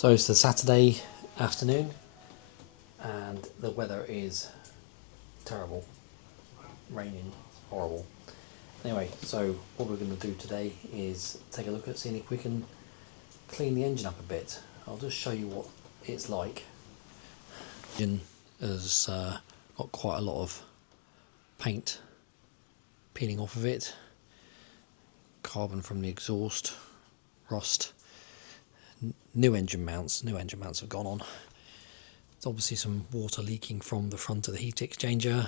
So it's the Saturday afternoon and the weather is terrible, raining, horrible. Anyway, so what we're going to do today is take a look at seeing if we can clean the engine up a bit. I'll just show you what it's like. The engine has got quite a lot of paint peeling off of it, carbon from the exhaust, rust. New engine mounts have gone on. There's obviously some water leaking from the front of the heat exchanger.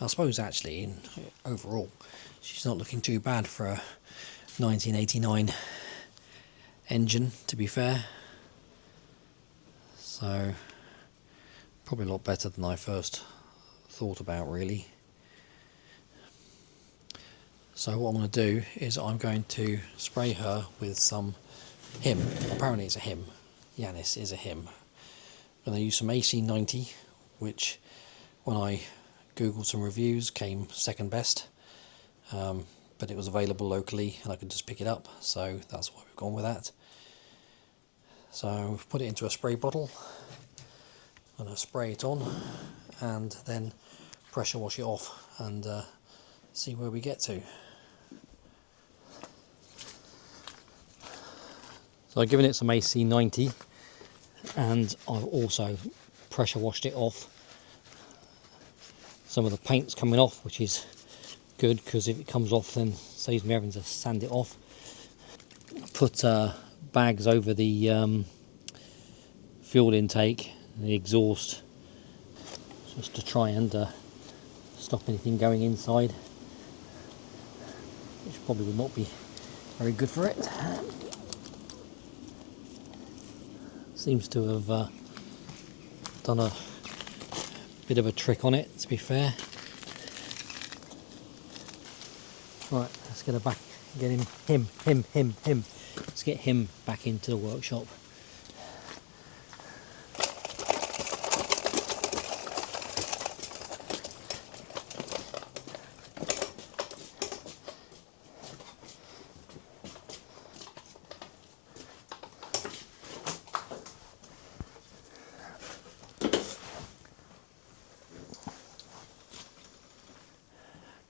I suppose actually overall she's not looking too bad for a 1989 engine, to be fair. So probably a lot better than I first thought about, really. So what I'm going to do is I'm going to spray her with some Him. Apparently it's a Him. Yanis is a Him. I'm going to use some AC90, which when I googled some reviews came second best, but it was available locally and I could just pick it up, so that's why we've gone with that. So we've put it into a spray bottle. I'm going to spray it on and then pressure wash it off and see where we get to. So I've given it some AC90 and I've also pressure washed it off. Some of the paint's coming off, which is good because if it comes off then saves me having to sand it off. Put bags over the fuel intake, the exhaust, just to try and stop anything going inside, which probably would not be very good for it. Seems to have done a bit of a trick on it, to be fair. Right, let's get her back, get him. Let's get him back into the workshop.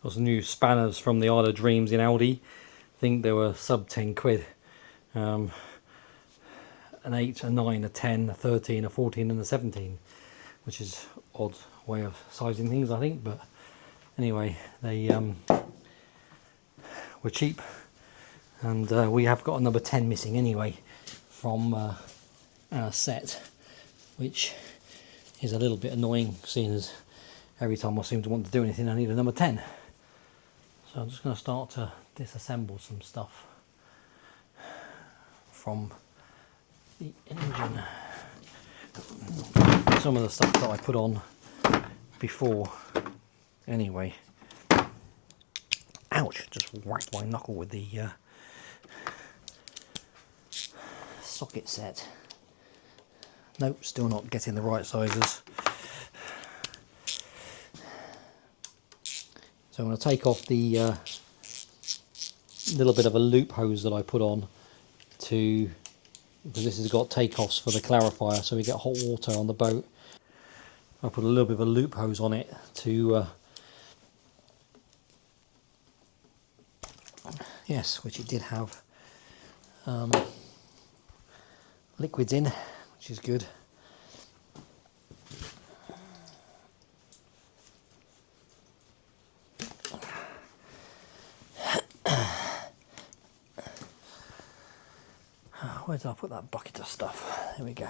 Got some new spanners from the Isle of Dreams in Aldi. I think they were sub 10 quid. An 8, a 9, a 10, a 13, a 14 and a 17, which is odd way of sizing things, I think, but anyway, they were cheap, and we have got a number 10 missing anyway from our set, which is a little bit annoying, seeing as every time I seem to want to do anything I need a number 10. So I'm just going to start to disassemble some stuff from the engine. Some of the stuff that I put on before anyway. Ouch, just whacked my knuckle with the socket set. Nope, still not getting the right sizes. So I'm going to take off the little bit of a loop hose that I put on to, because this has got takeoffs for the clarifier, so we get hot water on the boat. I put a little bit of a loop hose on it to yes, which it did have liquids in, which is good. Where did I put that bucket of stuff? There we go.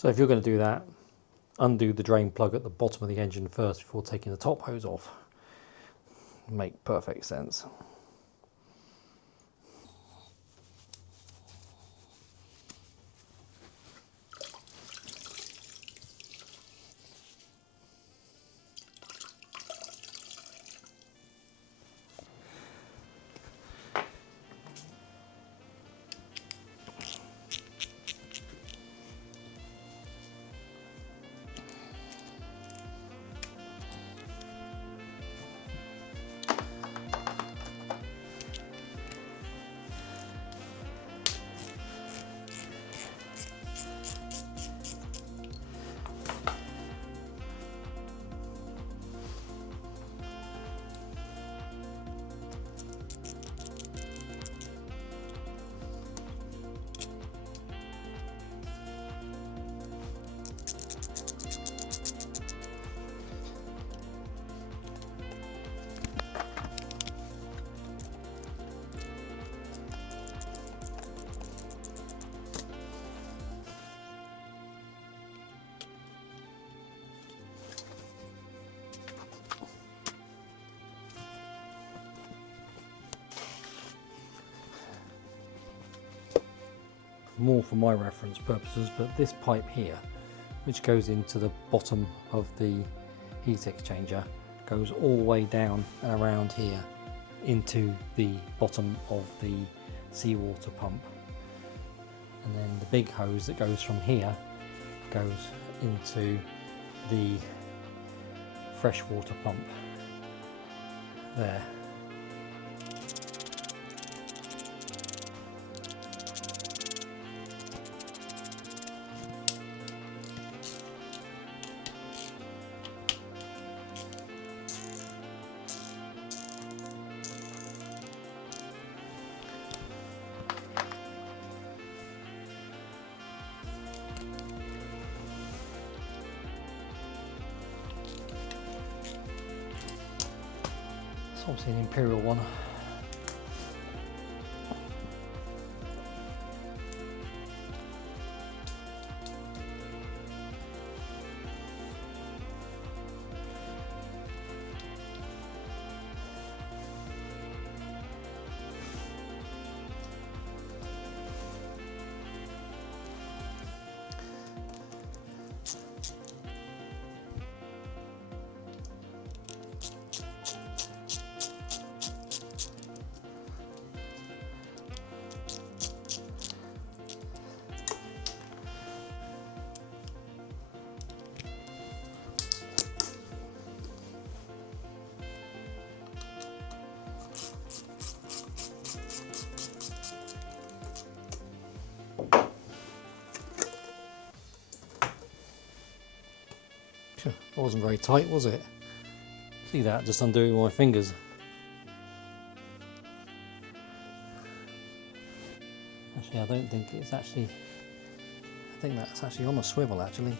So if you're going to do that, undo the drain plug at the bottom of the engine first before taking the top hose off. Make perfect sense. More for my reference purposes, but this pipe here, which goes into the bottom of the heat exchanger, goes all the way down and around here into the bottom of the seawater pump, and then the big hose that goes from here goes into the freshwater pump there. It's obviously an Imperial one. That wasn't very tight, was it? See that, just undoing my fingers. Actually, I don't think it's actually, I think that's actually on a swivel actually.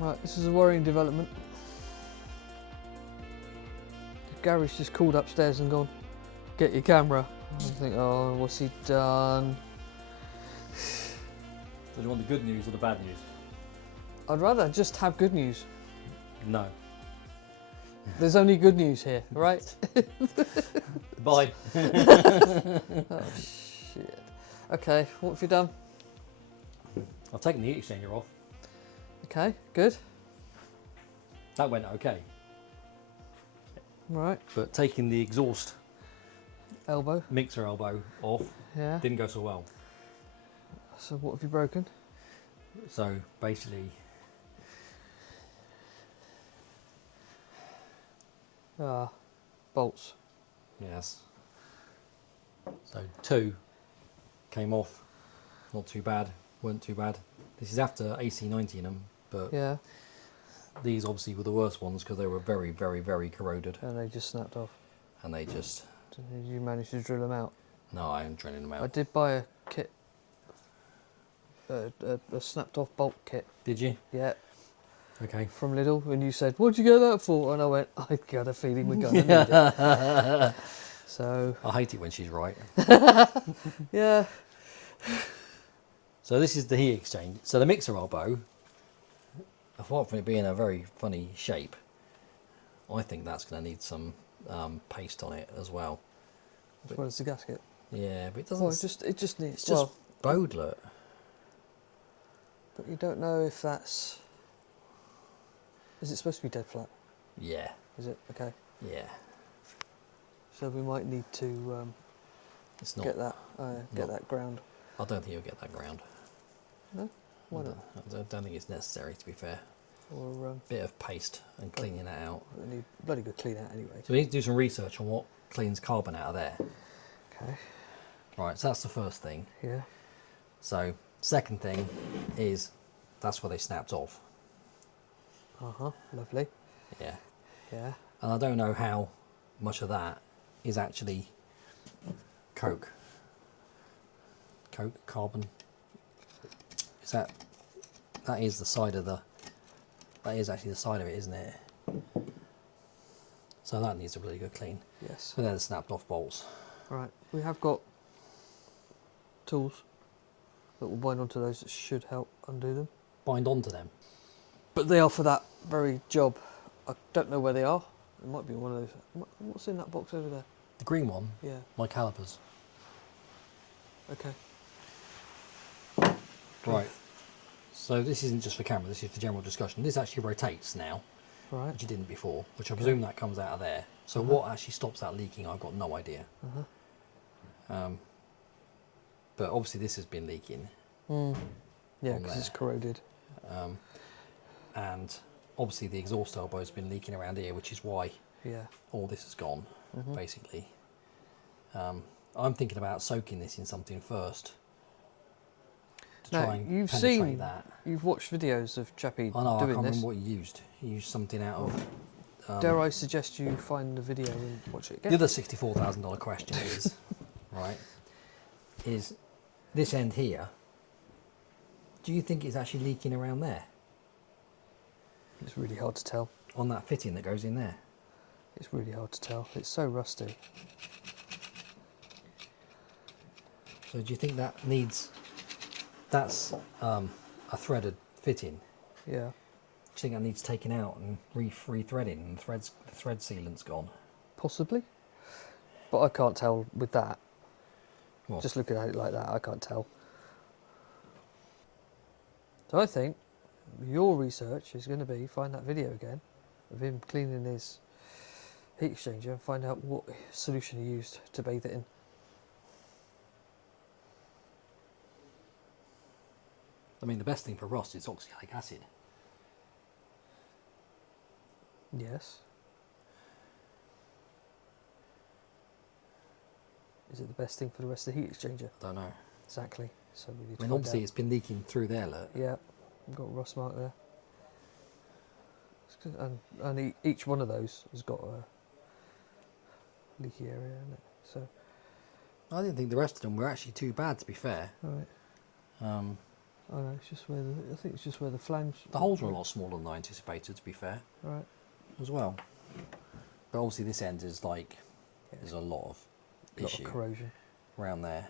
Right, this is a worrying development. Gary's just called upstairs and gone, get your camera. I think, oh, what's he done? So do you want the good news or the bad news? I'd rather just have good news. No. There's only good news here, right? Bye. Oh, shit. Okay, what have you done? I've taken the heat exchanger off. Okay, good. That went okay. Right, But taking the exhaust elbow. mixer elbow off Yeah. didn't go so well. So what have you broken? So basically, Bolts. yes. So 2 came off. Not too bad. Weren't too bad. This is after AC90 in them, but Yeah. these obviously were the worst ones because they were very, very, very corroded, And they just snapped off. and they just. Did you manage to drill them out? No, I am drilling them I out. did buy a kit, a snapped off bolt kit. Did you? Yeah, Okay. from Lidl, and you said, "What'd you get that for?" And I went, "I got a feeling we're gonna need it." So I hate it when she's right. yeah, So this is the heat exchange. So the mixer elbow, apart from it being a very funny shape, I think that's going to need some paste on it as well. as well as the gasket. Yeah, but it doesn't. Well, it just needs. It's just Well, bowed, look. but you don't know if that's. Is it supposed to be dead flat? Yeah, Is it okay? yeah. So we might need to It's not. get that ground. I don't think you'll get that ground. No, why not? I don't think it's necessary, to be fair. Or Bit of paste and cleaning that out. we need bloody good clean out anyway. So we need to do some research on what cleans carbon out of there. Okay. Right, so that's the first thing. Yeah. So second thing is that's where they snapped off. Lovely. Yeah. Yeah. And I don't know how much of that is actually coke. Coke, carbon. Is that is the side of that is actually the side of it, isn't it? So that needs a really good clean. Yes. So they're the snapped off bolts. Right. We have got tools that will bind onto those that should help undo them. Bind onto them. But they are for that very job. I don't know where they are. It might be one of those. What's in that box over there? The green one, Yeah. my calipers. Okay. Right. So this isn't just for camera, this is for general discussion. This actually rotates now, Right. which it didn't before, which I presume that comes out of there. So what actually stops that leaking, I've got no idea. But obviously this has been leaking. Yeah, on because it's there. corroded. And obviously the exhaust elbow has been leaking around here, which is why Yeah. all this has gone, basically. I'm thinking about soaking this in something first to Now, try and you've penetrate seen, that. you've watched videos of Chappie I know, I doing can't this. remember what you used. You used something out of... Dare I suggest you find the video and watch it The again? other $64,000 question is, right, is this end here, do you think it's actually leaking around there? It's really hard to tell. On that fitting that goes in there? It's really hard to tell. It's so rusty. So do you think that needs... That's a threaded fitting. Yeah. Do you think that needs taking out and re-threading and the thread sealant's gone? Possibly. But I can't tell with that. What? Just looking at it like that, I can't tell. So I think your research is going to be find that video again of him cleaning his heat exchanger and find out what solution he used to bathe it in. I mean, the best thing for rust is oxalic acid. Yes. Is it the best thing for the rest of the heat exchanger? I don't know. Exactly. So we need I to mean, find obviously out. it's been leaking through there, look. Yeah, I've got a rust mark there. It's good. And each one of those has got a leaky area in it. So, I didn't think the rest of them were actually too bad, to be fair. right. Oh no, it's just where I think it's just where the flange. The holes are a lot smaller than I anticipated, to be fair, Right. as well. But obviously this end is like, Yeah, there's a lot of a lot issue of corrosion. around there.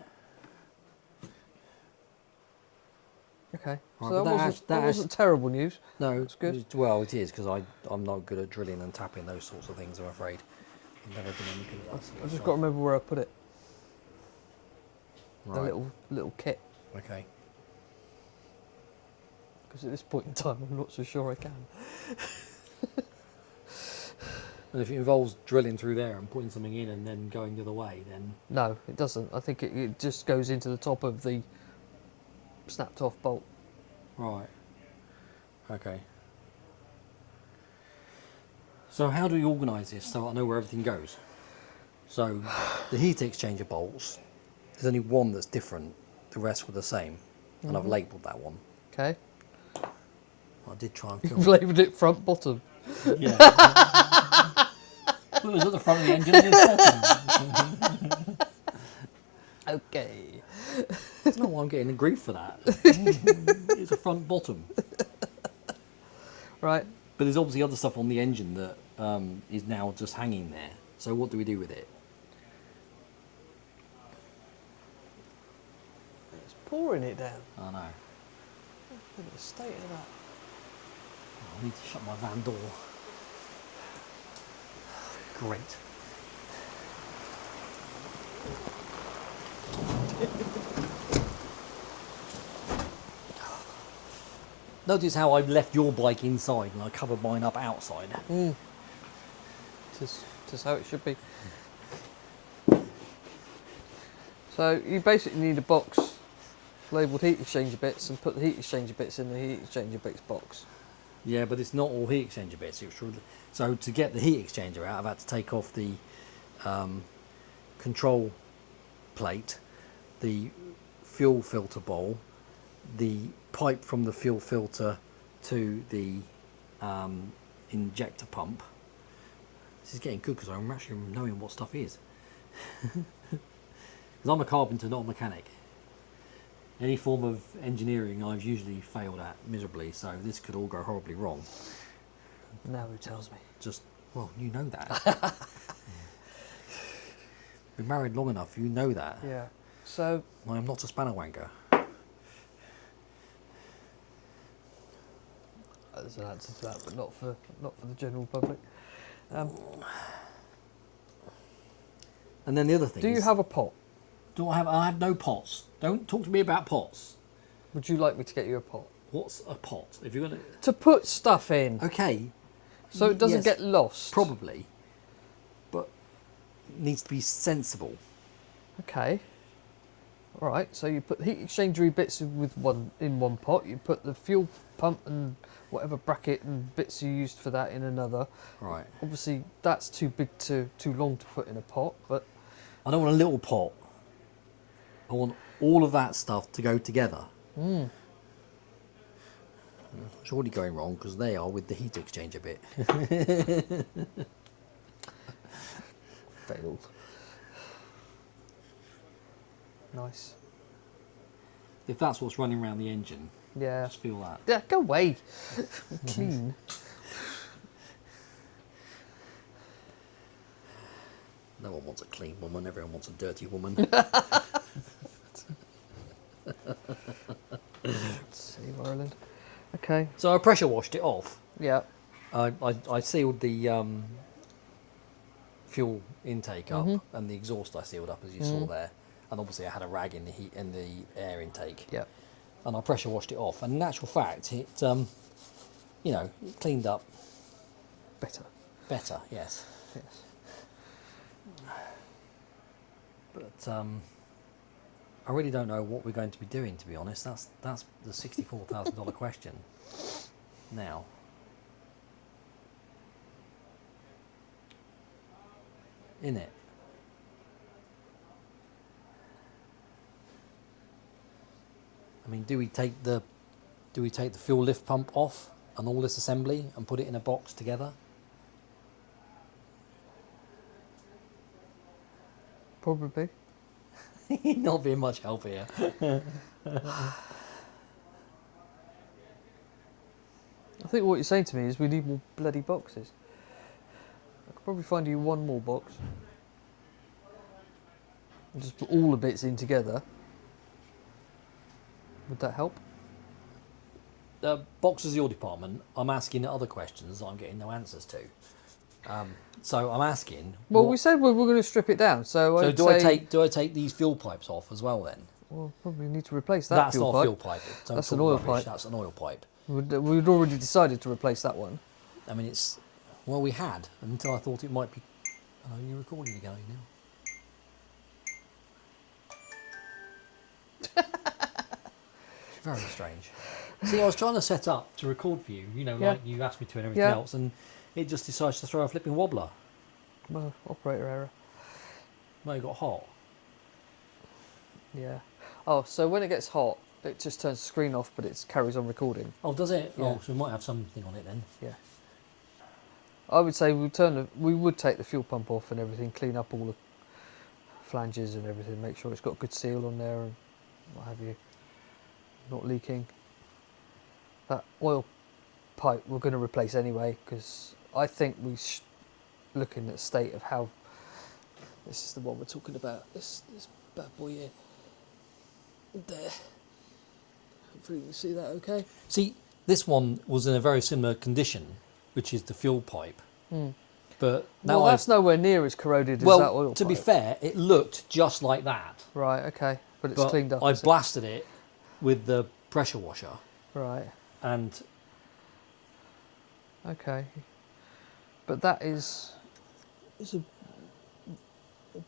Okay. Right, So but that wasn't terrible news. No, That's good. well, it is, because I'm not good at drilling and tapping those sorts of things, I'm afraid. I've never been anything like that. I just got to remember where I put it. The Right. little kit. Okay. Because at this point in time, I'm not so sure I can. And if it involves drilling through there and putting something in and then going the other way, then... No, it doesn't. I think it just goes into the top of the snapped off bolt. Right. Okay. So how do we organise this so I know where everything goes? So the heat exchanger bolts, there's only one that's different. The rest were the same. And I've labelled that one. Okay. I did try and You've film it. labelled it front bottom. Yeah. Well, it was at the front of the engine and it's bottom. Okay. I don't know why I'm getting grief for that. It's a front bottom. Right. But there's obviously other stuff on the engine that is now just hanging there. So what do we do with it? It's pouring it down. I know. Look at the state of that. I need to shut my van door. Great. Notice how I left your bike inside and I covered mine up outside. Just how it should be. So you basically need a box labelled heat exchanger bits and put the heat exchanger bits in the heat exchanger bits box. Yeah, but it's not all heat exchanger bits. So to get the heat exchanger out, I've had to take off the control plate, the fuel filter bowl, the pipe from the fuel filter to the injector pump. This is getting good because I'm actually knowing what stuff is. Because I'm a carpenter, not a mechanic. Any form of engineering I've usually failed at miserably, so this could all go horribly wrong. Now who tells me? Just, well, you know that. Been married long enough, you know that. Yeah. So I am not a spanner wanker. there's an answer to that, but not for the general public. And then the other thing Do you is, have a pot? I have no pots. Don't talk to me about pots. Would you like me to get you a pot? What's a pot? If you're gonna... To put stuff in, Okay. so it doesn't yes, get lost. Probably. But it needs to be sensible. Okay. All right. So you put the heat exchanger bits in one pot. You put the fuel pump and whatever bracket and bits you used for that in another. Right. Obviously, that's too long to put in a pot. But I don't want a little pot. I want all of that stuff to go together. It's already going wrong because they are with the heat exchanger bit. failed. Nice. If that's what's running around the engine, Yeah. just feel that. Yeah. Go away. Clean. No one wants a clean woman, everyone wants a dirty woman. Save Ireland. Okay. So I pressure washed it off. Yeah. I sealed the fuel intake up and the exhaust I sealed up, as you saw there. And obviously I had a rag in the air intake. Yeah. And I pressure washed it off. And in actual fact, it it cleaned up Better. yes. Yes. But I really don't know what we're going to be doing, to be honest. That's the $64,000 question. Now, in it. I mean, do we take the fuel lift pump off and all this assembly and put it in a box together? Probably. Not being much help here. think what you're saying to me is we need more bloody boxes. I could probably find you one more box. And just put all the bits in together. Would that help? Boxes your department. I'm asking other questions that I'm getting no answers to. So I'm asking. Well, we said we were going to strip it down, so So I'd do say, I take these fuel pipes off as well then? well, probably need to replace that That's fuel not a pipe. fuel pipe. Don't That's talk an oil rubbish. pipe. That's an oil pipe. We'd already decided to replace that one. I mean, well, we had until I thought it might be. Oh, you're recording again now. Very strange. See, I was trying to set up to record for you, like you asked me to and everything else, and it just decides to throw a flipping wobbler. Well, operator error. Well, it got hot. Yeah. Oh, so when it gets hot, it just turns the screen off, but it carries on recording. Oh, does it? Yeah. Oh, so we might have something on it then. Yeah. I would say we would take the fuel pump off and everything, clean up all the flanges and everything, make sure it's got good seal on there and what have you, not leaking. That oil pipe we're going to replace anyway, because I think looking at the state of how this is the one we're talking about. This bad boy here. There. Hopefully you can see that okay. See, this one was in a very similar condition, which is the fuel pipe. But now that's nowhere near as corroded as that oil pipe. To be fair, it looked just like that. Right, okay. But it's cleaned up. I blasted it with the pressure washer. Right. And okay. But that it's a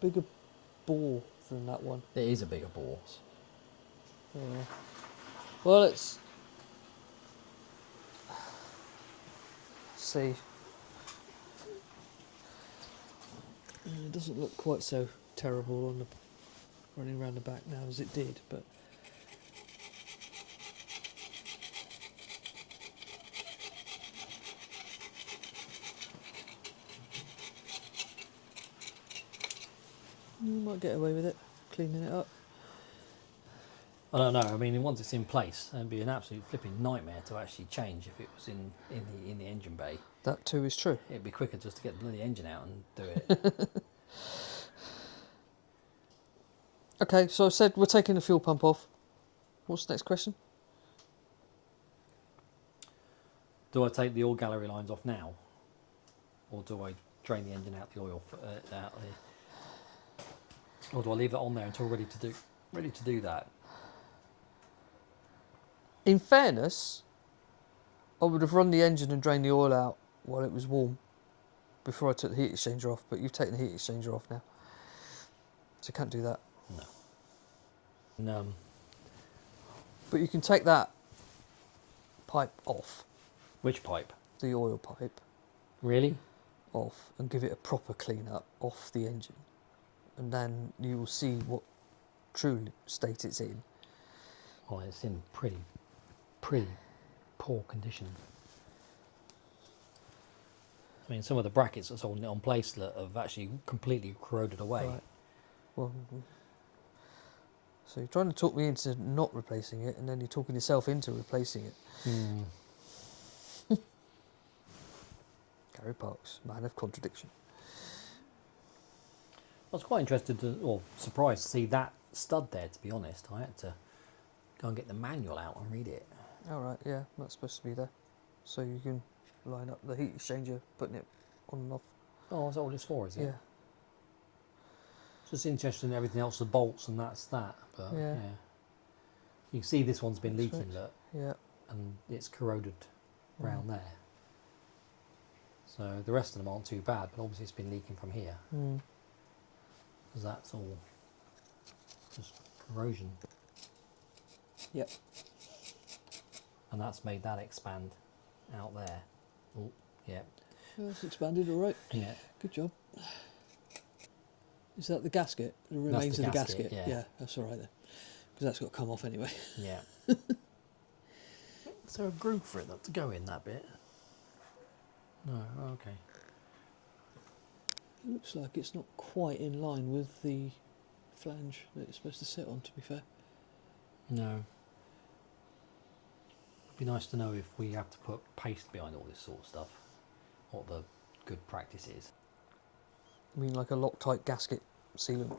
bigger bore than that one. It is a bigger bore. Yeah. Well, let's see. It doesn't look quite so terrible on the running around the back now as it did, but you might get away with it, cleaning it up. I don't know. I mean, once it's in place, it'd be an absolute flipping nightmare to actually change if it was in the engine bay. That too is true. It'd be quicker just to get the bloody engine out and do it. Okay, so I said we're taking the fuel pump off. What's the next question? Do I take the oil gallery lines off now, or do I drain the engine out the oil out the, or do I leave it on there until ready to do that? In fairness, I would have run the engine and drained the oil out while it was warm before I took the heat exchanger off, but you've taken the heat exchanger off now. So you can't do that. No. But you can take that pipe off. Which pipe? The oil pipe. Really? Off and give it a proper clean up off the engine. And then you will see what true state it's in. Oh, it's in pretty poor condition. I mean, some of the brackets that's holding it on place that have actually completely corroded away. Right. Well, so you're trying to talk me into not replacing it, and then you're talking yourself into replacing it. Gary Parks, man of contradiction. I was quite interested or surprised to see that stud there, to be honest. I had to go and get the manual out and read it. All right, yeah, that's supposed to be there. So you can line up the heat exchanger, putting it on and off. Oh, that's all it's for, is it? Yeah. It's just interesting in everything else, the bolts and that's that. But yeah. You can see this one's been leaking, look. Yeah. And it's corroded round there. So the rest of them aren't too bad, but obviously it's been leaking from here. Because that's all just corrosion. Yep. And that's made that expand out there. Oh, yeah. Oh, it's expanded, all right. Yeah. Good job. Is that the gasket? The remains of the gasket? Yeah, that's all right then. Because that's got to come off anyway. Yeah. Is there a groove for it to go in that bit? No, okay. It looks like it's not quite in line with the flange that it's supposed to sit on, to be fair. No. It'd be nice to know if we have to put paste behind all this sort of stuff, what the good practice is. I mean, like a Loctite gasket sealant as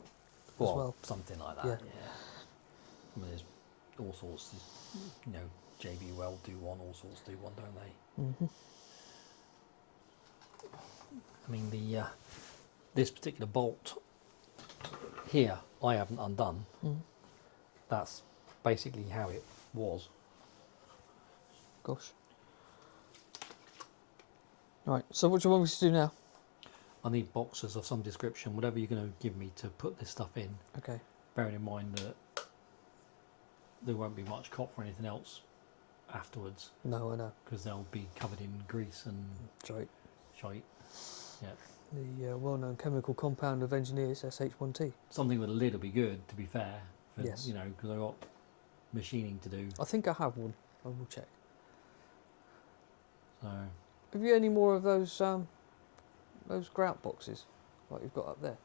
well. Something like that. Yeah. I mean, there's all sorts. You know, JBL do one, all sorts do one, don't they? Mm-hmm. I mean, the this particular bolt here, I haven't undone. Mm. That's basically how it was. Gosh. Right, so what do you want me to do now? I need boxes of some description, whatever you're going to give me to put this stuff in. Okay. Bearing in mind that there won't be much copper or anything else afterwards. No, I know. Because they'll be covered in grease and shite. Yeah. The well-known chemical compound of engineers, SH1T. Something with a lid will be good, to be fair. For, Yes. You know, because I've got machining to do. I think I have one. I will check. So. Have you any more of those grout boxes like you've got up there?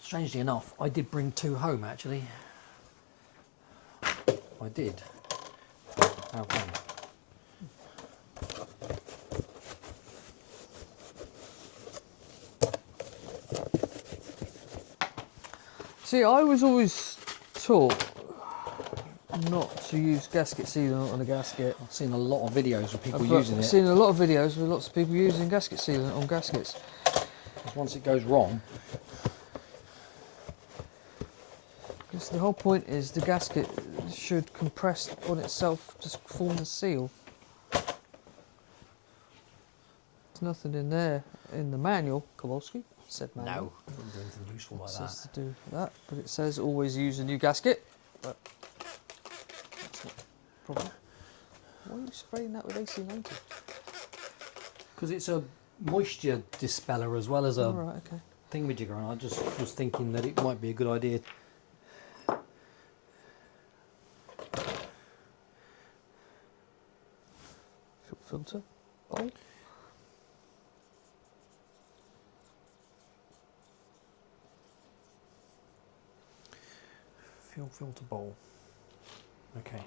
Strangely enough, I did bring 2 home actually. I did. How come? See, I was always taught not to use gasket sealant on a gasket. I've seen a lot of videos of people I've using it. seen a lot of videos with lots of people using gasket sealant on gaskets. Because once it goes wrong, because the whole point is the gasket should compress on itself to form the seal. There's nothing in there in the manual, Kowalski said manual. no, it doesn't do anything useful It like says that. to do that, but it says always use a new gasket. But that's not a problem. Why are you spraying that with AC90? Because it's a moisture dispeller as well as a Alright, okay. thingamajigger, and I just was thinking that it might be a good idea. Filter. Oh. Fuel filter bowl. Okay.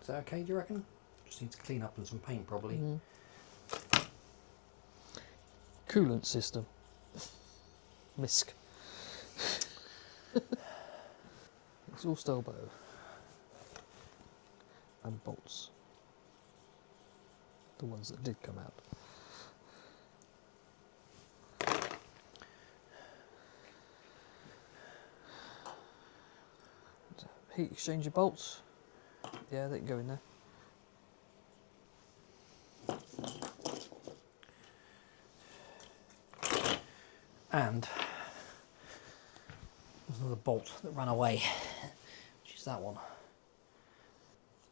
Is that okay, do you reckon? Just needs to clean up and some paint probably. Coolant system. Misc. Exhaust elbow. And bolts. The ones that did come out. Heat exchanger bolts. Yeah, they can go in there. And there's another bolt that ran away, which is that one.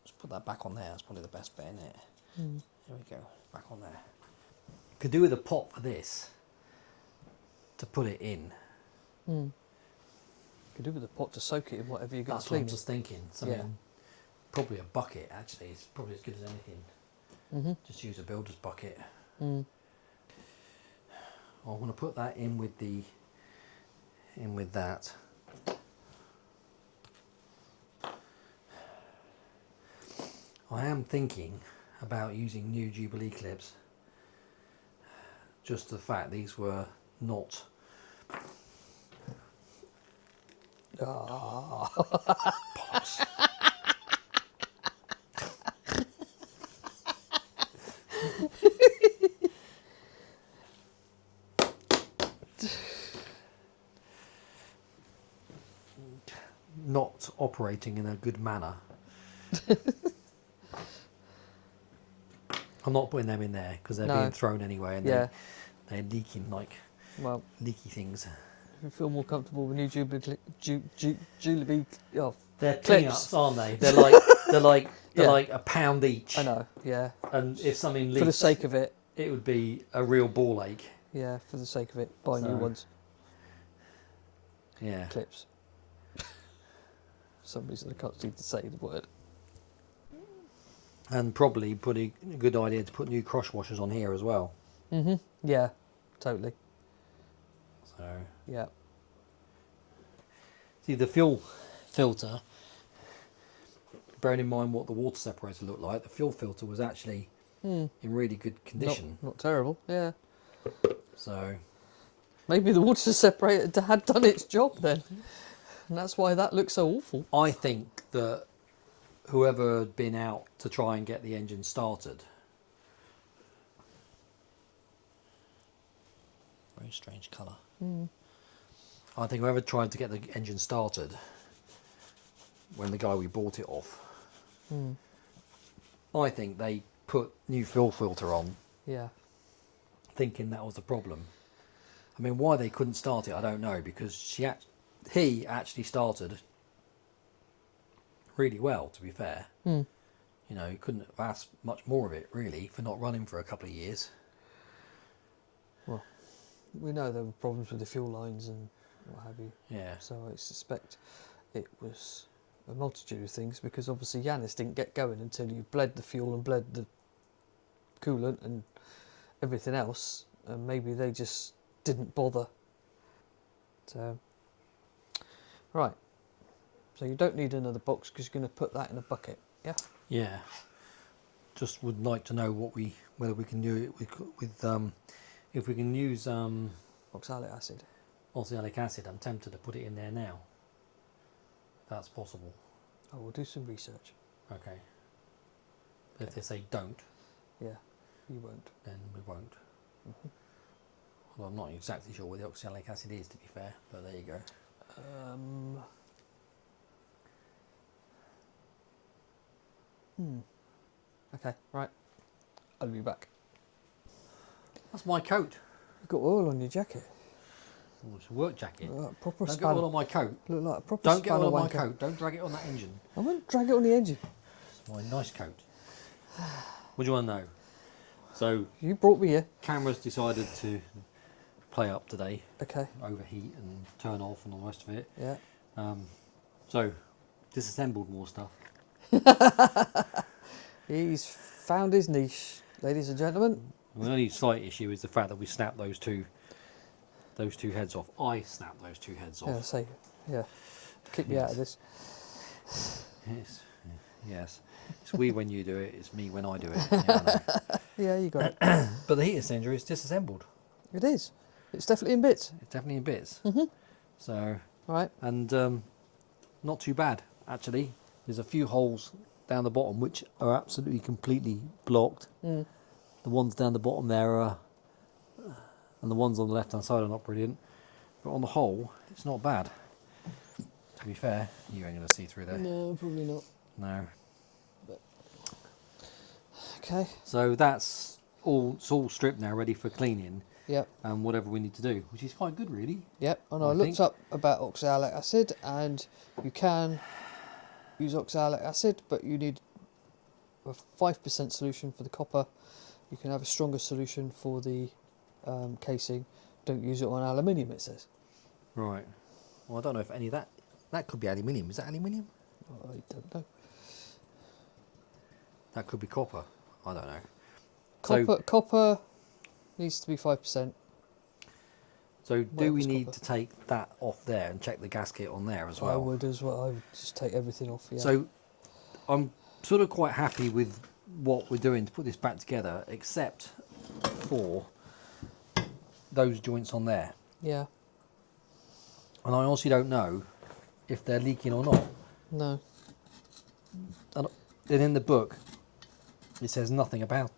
Just put that back on there, that's probably the best bit, isn't it? There we go, back on there. Could do with a pot for this, to put it in. Could do with a pot to soak it in whatever you're going That's to what clean. I'm just thinking. Something, probably a bucket actually, it's probably as good as anything. Just use a builder's bucket. I want to put that in with that. I am thinking about using new Jubilee clips. Just the fact these were not. Bollocks. Not operating in a good manner. I'm not putting them in there because they're being thrown anyway, and they're leaking like leaky things. If you feel more comfortable with new Jubilee, They're clips. peanuts, aren't they? They're like like a pound each. I know, yeah. And if something leaks, for the sake of it, it would be a real ball ache. Yeah, for the sake of it, buy new ones. Yeah. Clips. some reason I can't seem to say the word. And probably a good idea to put new cross washers on here as well. Yeah, totally. So Yeah. see the fuel filter. Bearing in mind what the water separator looked like, the fuel filter was actually in really good condition. Not terrible. Yeah. So Maybe the water separator had done its job then, and that's why that looks so awful. I think that whoever had been out to try and get the engine started, very strange colour. I think whoever tried to get the engine started when the guy we bought it off, I think they put new fuel filter on Yeah. thinking that was the problem. I mean, why they couldn't start it I don't know, because he actually started really well, to be fair. You know, you couldn't have asked much more of it really for not running for a couple of years. Well, we know there were problems with the fuel lines and what have you. Yeah. So I suspect it was a multitude of things, because obviously Yanis didn't get going until you bled the fuel and bled the coolant and everything else, and maybe they just didn't bother. So, right. So you don't need another box because you're going to put that in a bucket, yeah? Yeah. Just would like to know whether we can do it with if we can use Oxalic acid. oxalic acid. I'm tempted to put it in there now. That's possible. Oh, we'll do some research. Okay. But if they say don't, Yeah, you won't. then we won't. Well, I'm not exactly sure what the oxalic acid is, to be fair, but there you go. Okay, right. I'll be back. That's my coat. You've got oil on your jacket. Oh, it's a work jacket. Look like a proper Don't get oil on my coat. Look like a proper Don't get oil spanner on my wanker. coat. Don't drag it on that engine. I won't drag it on the engine. It's my nice coat. What do you want to know? So, You brought me here. camera's decided to play up today, Okay. overheat and turn off and all the rest of it. Yeah. So, disassembled more stuff. He's found his niche, ladies and gentlemen. The only slight issue is the fact that we snapped those two heads off. I snapped those two heads off. Yeah, say, yeah. Kick me out of this. Yes. It's we when you do it, it's me when I do it. Yeah, I know. Yeah, you got it. But the heat exchanger is disassembled. It is. It's definitely in bits. It's definitely in bits. So, Right. and not too bad, actually. There's a few holes down the bottom which are absolutely completely blocked. The ones down the bottom there are, and the ones on the left hand side are not brilliant. But on the whole, it's not bad. To be fair, you ain't going to see through there. No, probably not. No. Okay. So that's all. It's all stripped now, ready for cleaning Yep. and whatever we need to do, which is quite good, really. Yep. And I I looked think. up about oxalic acid, and you can use oxalic acid, but you need a 5% solution for the copper. You can have a stronger solution for the casing. Don't use it on aluminium, it says. Right. Well, I don't know if any of that could be aluminium. Is that aluminium? I don't know. That could be copper. I don't know. Copper needs to be 5%. So do we Whatever's need copper. to take that off there and check the gasket on there as well? I would as well. I would just take everything off. Yeah. So I'm sort of quite happy with what we're doing to put this back together, except for those joints on there. Yeah. And I honestly don't know if they're leaking or not. No. And in the book, it says nothing about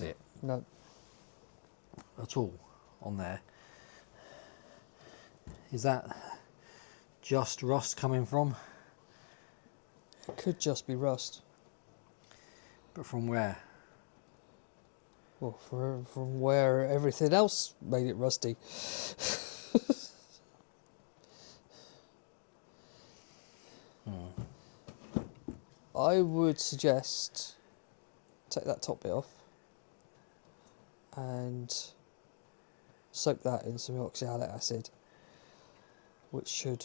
it No. at all on there. Is that just rust coming from? It could just be rust. But from where? Well, from where everything else made it rusty. I would suggest take that top bit off and soak that in some oxalic acid, which should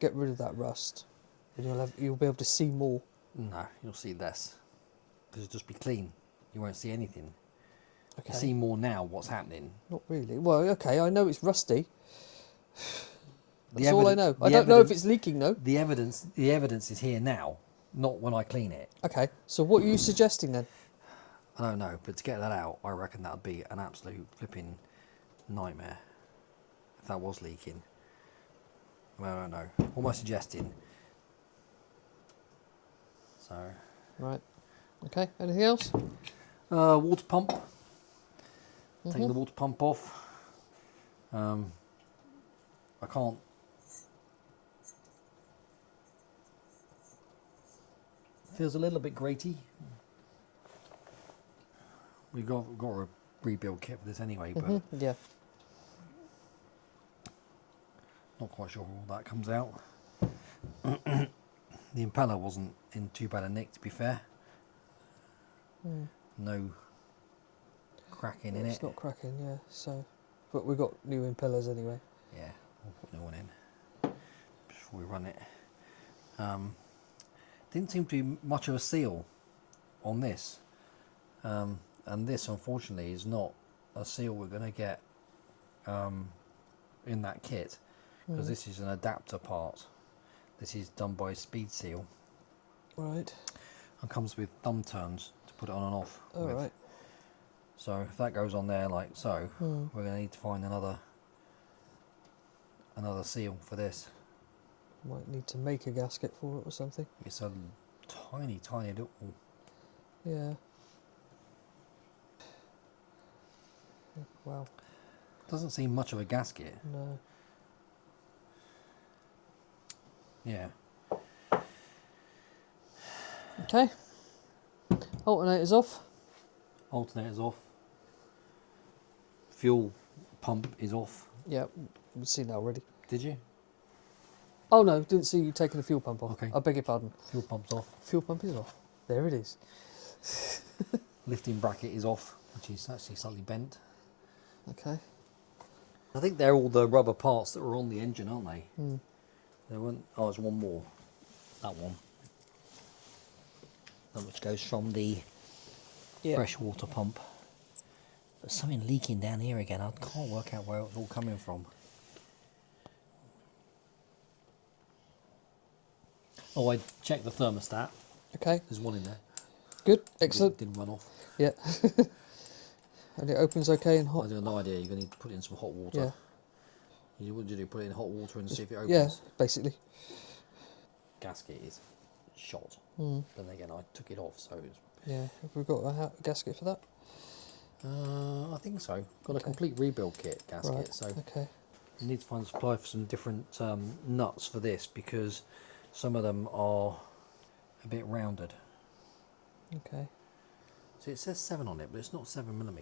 get rid of that rust, and you'll be able to see more. No, you'll see less. Because it'll just be clean. You won't see anything. Okay. You see more now what's happening. Not really. Well, okay, I know it's rusty. The That's all I know. the I don't know if evidence- it's leaking though. The evidence is here now, not when I clean it. Okay, so what are you suggesting then? I don't know, but to get that out, I reckon that would be an absolute flipping nightmare. If that was leaking. Well, I don't know. What am I suggesting? So, Right. Okay, anything else? water pump. Taking the water pump off. I can't. Feels a little bit graty. We've got a rebuild kit for this anyway, but Yeah. not quite sure how all that comes out. The impeller wasn't in too bad a nick, to be fair. No cracking in It's it. not cracking, yeah. So, but we've got new impellers anyway. Yeah, we'll put new one in before we run it. Didn't seem to be much of a seal on this, and this unfortunately is not a seal we're going to get in that kit, because this is an adapter part. This is done by Speed Seal. Right. And comes with thumb turns to put it on and off. All with. right. So if that goes on there like so, we're going to need to find another seal for this. Might need to make a gasket for it or something. It's a tiny little. Yeah. Wow. Doesn't seem much of a gasket. No. Yeah. Okay. Alternators off. Alternator's off. Fuel pump is off. Yeah, we've seen that already. Did you? Oh no, didn't see you taking the fuel pump off. Okay. I beg your pardon. Fuel pump's off. Fuel pump is off. There it is. Lifting bracket is off, which is actually slightly bent. Okay. I think they're all the rubber parts that were on the engine, aren't they? Hmm. There weren't. Oh, there's one more. That one. That which goes from the freshwater pump. There's something leaking down here again. I can't work out where it's all coming from. Oh, I checked the thermostat. Okay. There's one in there. Good. Excellent. Didn't run off. Yeah. And it opens okay and I hot. have no idea. You're going to need to put in some hot water. Yeah. What do you do? Put it in hot water and see if it opens? Yeah, basically. Gasket is shot. Mm. But then again, I took it off, so it's... Yeah. Have we got a gasket for that? I think so. Got a complete rebuild kit gasket, Right. so Okay. you need to find a supply for some different nuts for this, because some of them are a bit rounded. Okay. So it says 7 on it, but it's not 7mm.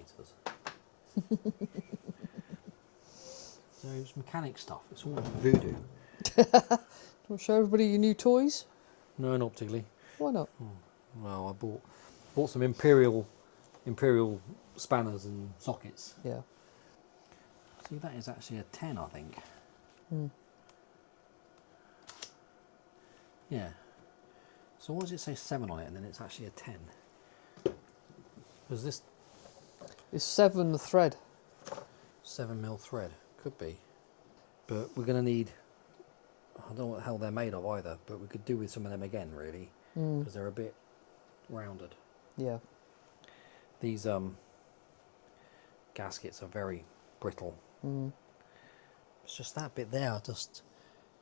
So it's mechanic stuff. It's all voodoo. Want to show everybody your new toys? No, not particularly. Why not? Well, I bought some imperial spanners and sockets. Yeah. See, that is actually a 10, I think. Mm. Yeah. So why does it say 7 on it and then it's actually a 10? Was this It's 7 the thread. 7mm thread? Could be. But we're going to need... I don't know what the hell they're made of either, but we could do with some of them again, really. Because they're a bit rounded. Yeah. These gaskets are very brittle. Mm. It's just that bit there, I just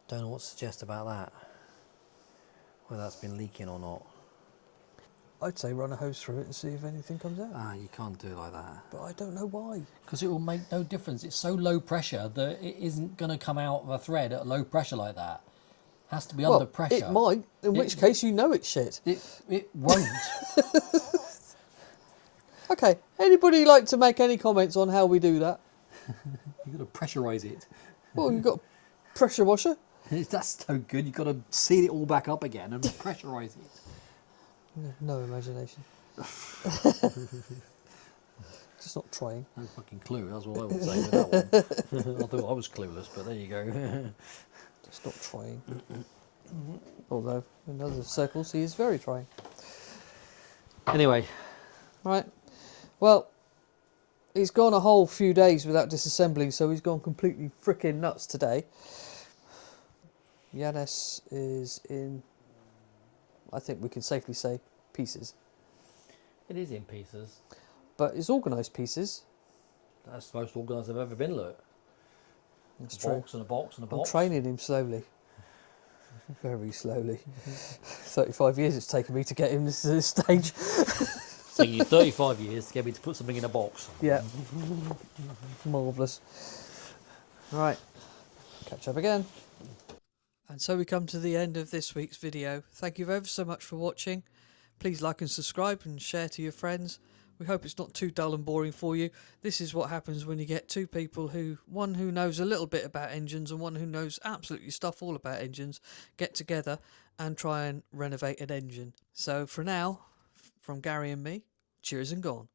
don't know what to suggest about that. Whether that's been leaking or not. I'd say run a hose through it and see if anything comes out. Ah, you can't do it like that. But I don't know why. Because it will make no difference. It's so low pressure that it isn't going to come out of a thread at low pressure like that. It has to be under pressure. It might, in which case you know it's shit. It won't. Okay, anybody like to make any comments on how we do that? You've got to pressurise it. Well, you've got a pressure washer. That's so good. You've got to seal it all back up again and pressurise it. No imagination. Just not trying. No fucking clue. That's what I would say with that one. I thought I was clueless, but there you go. Just not trying. Although in other circles he is very trying. Anyway, Right. Well, he's gone a whole few days without disassembling, so he's gone completely frickin' nuts today. Yanis is in, I think we can safely say, pieces. it is in pieces. But it's organised pieces. That's the most organised I've ever been, look. That's A true. box and a box and a I'm box. training him slowly. Very slowly. 35 years it's taken me to get him to this stage. It's taken you 35 years to get me to put something in a box. Yeah. Marvellous. Right. Catch up again. And so we come to the end of this week's video. Thank you ever so much for watching. Please like and subscribe and share to your friends. We hope it's not too dull and boring for you. This is what happens when you get two people one who knows a little bit about engines and one who knows absolutely stuff all about engines, get together and try and renovate an engine. So for now, from Gary and me, cheers and gone.